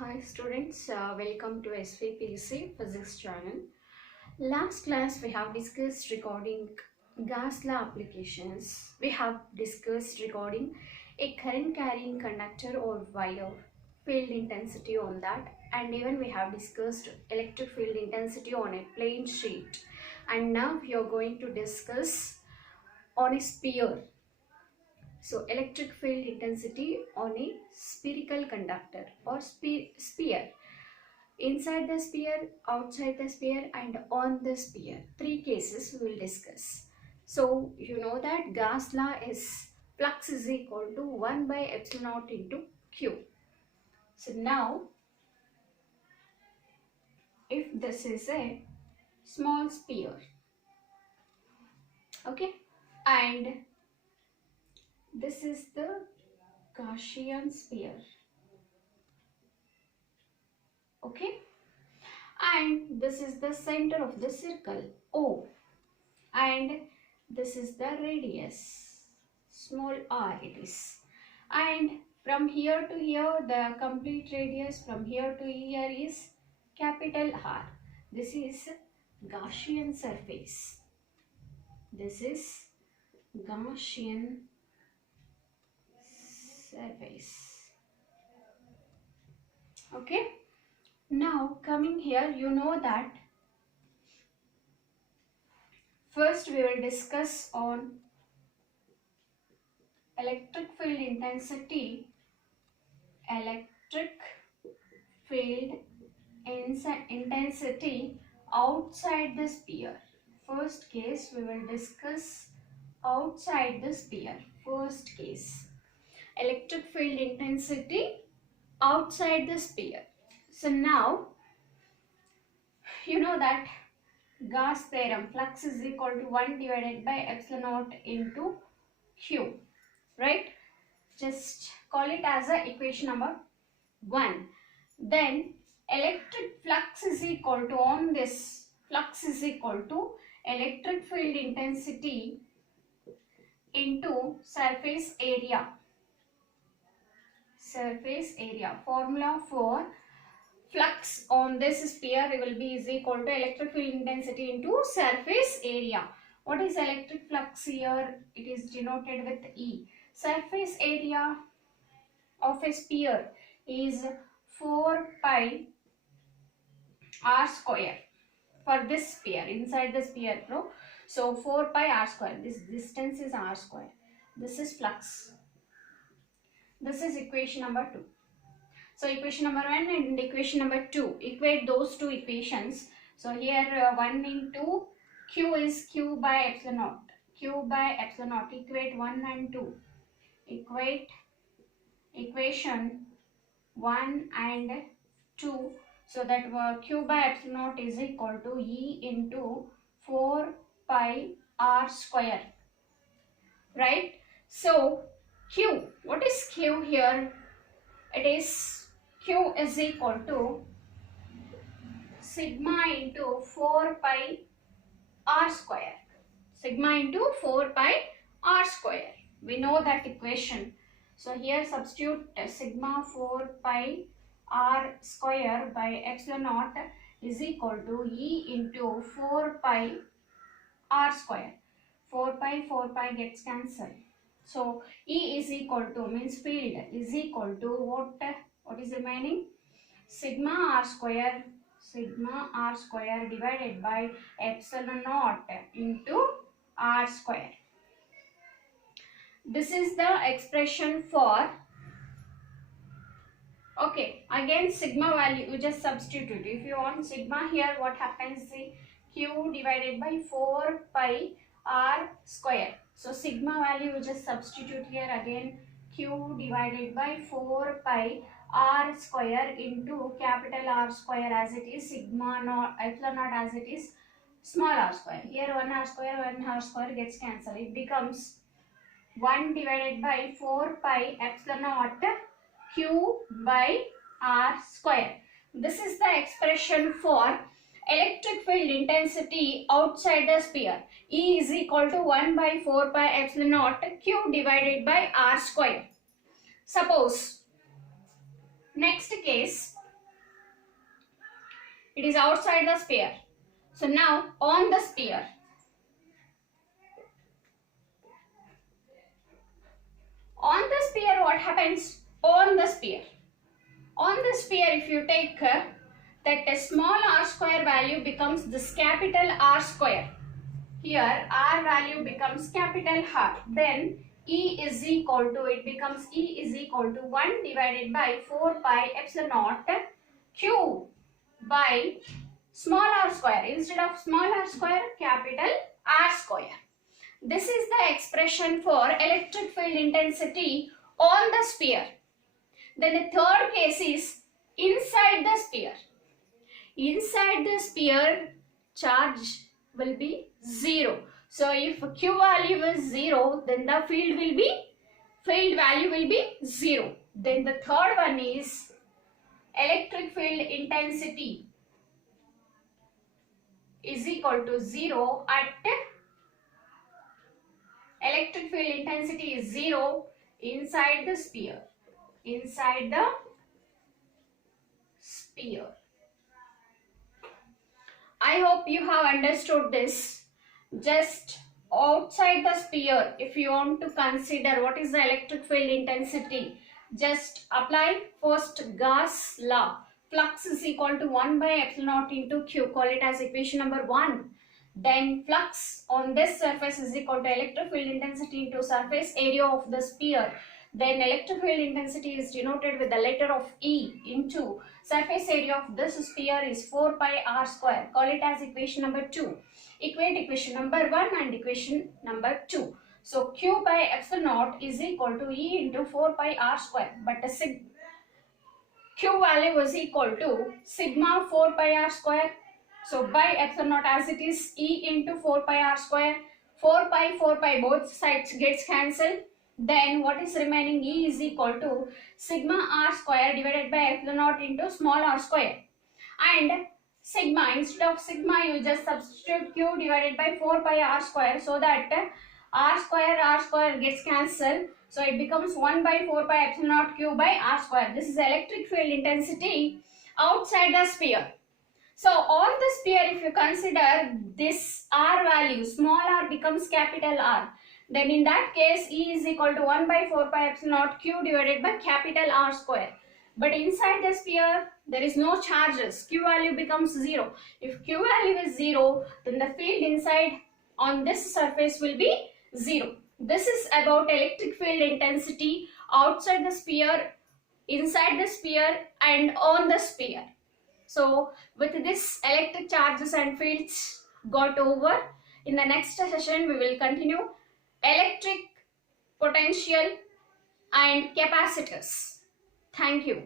Hi students, welcome to SVPC Physics channel. Last class we have discussed regarding gas law applications. We have discussed regarding a current carrying conductor or wire, field intensity on that, and even we have discussed electric field intensity on a plane sheet. And now we are going to discuss on a sphere. So electric field intensity on a spherical conductor or sphere. Inside the sphere, outside the sphere, and on the sphere. Three cases we will discuss. So you know that Gauss law is flux is equal to 1 by epsilon naught into Q. So now if this is a small sphere, okay, and this is the Gaussian sphere, okay, and this is the center of the circle O, and this is the radius, small r it is, and from here to here the complete radius from here to here is capital R. This is Gaussian surface. This is Gaussian surface. Okay. Now coming here, you know that first we will discuss on electric field intensity. Electric field intensity outside the sphere. First case we will discuss outside the sphere. First case, electric field intensity outside the sphere. So now you know that Gauss theorem, flux is equal to 1 divided by epsilon naught into Q, right? Just call it as a equation number 1. Then electric flux is equal to, on this flux is equal to electric field intensity into surface area. Surface area. Formula for flux on this sphere will be is equal to electric field intensity into surface area. What is electric flux here? It is denoted with E. Surface area of a sphere is 4 pi r square for this sphere, inside the sphere, bro. So 4 pi r square, this distance is r square. This is flux. This is equation number 2. So equation number 1 and equation number 2, equate those two equations. So here 1 into Q is Q by epsilon naught. Q by epsilon naught, equate 1 and 2. Equate equation 1 and 2. So that Q by epsilon naught is equal to E into 4 pi r square. Right? So Q, what is Q here? It is Q is equal to sigma into 4 pi r square. Sigma into 4 pi r square. We know that equation. So here substitute sigma 4 pi r square by epsilon naught is equal to E into 4 pi r square. 4 pi gets cancelled. So E is equal to, means field is equal to what is remaining? Sigma r square divided by epsilon naught into r square. This is the expression for, okay, again sigma value you just substitute. If you want sigma here, what happens? The Q divided by 4 pi r square. So sigma value you just substitute here again, Q divided by 4 pi r square into capital R square as it is, sigma naught epsilon naught as it is, small r square. Here 1 r square gets cancelled. It becomes 1 divided by 4 pi epsilon naught Q by r square. This is the expression for electric field intensity outside the sphere. E is equal to 1 by 4 pi epsilon naught Q divided by r square. Suppose, next case, It is outside the sphere. So now on the sphere. On the sphere, what happens? On the sphere. On the sphere, if you take that a small r square value becomes this capital R square. Here R value becomes capital R. Then E is equal to, it becomes E is equal to 1 divided by 4 pi epsilon naught Q by small r square. Instead of small r square, capital R square. This is the expression for electric field intensity on the sphere. Then the third case is inside the sphere. Inside the sphere, charge will be 0. So if Q value is 0, then the field value will be 0. Then the third one is electric field intensity is equal to 0 at electric field intensity is 0 inside the sphere. Inside the sphere. I hope you have understood this. Just outside the sphere, if you want to consider what is the electric field intensity, just apply first Gauss law. Flux is equal to 1 by epsilon naught into Q. Call it as equation number 1. Then flux on this surface is equal to electric field intensity into surface area of the sphere. Then electric field intensity is denoted with the letter of E into surface area of this sphere is 4 pi r square. Call it as equation number 2. Equate equation number 1 and equation number 2. So Q by epsilon naught is equal to E into 4 pi r square. But the Q value was equal to sigma 4 pi r square. So by epsilon naught as it is E into 4 pi r square. 4 pi both sides gets cancelled. Then what is remaining? E is equal to sigma r square divided by epsilon naught into small r square. And sigma, instead of sigma you just substitute Q divided by 4 pi r square, so that r square gets cancelled. So it becomes 1 by 4 pi epsilon naught Q by r square. This is electric field intensity outside the sphere. So on the sphere, if you consider this r value, small r becomes capital R. Then in that case, E is equal to 1 by 4 pi epsilon naught Q divided by capital R square. But inside the sphere, there is no charges. Q value becomes 0. If Q value is 0, then the field inside on this surface will be 0. This is about electric field intensity outside the sphere, inside the sphere and on the sphere. So with this, electric charges and fields got over. In the next session, we will continue electric potential and capacitors. Thank you.